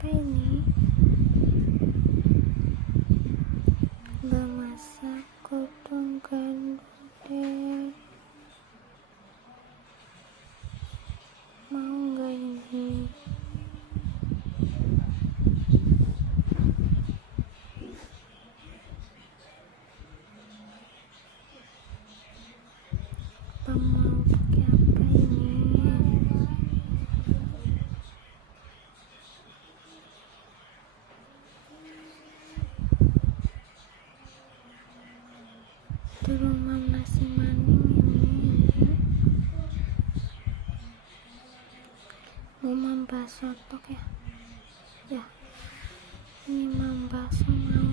apa ini? Bemasak godong gandum deh. Mau nggak ini? Apa mau pakai apa ini? Itu rumah nasi maning ini. Mau membahas sotok ya? Ya, ini membahas mau.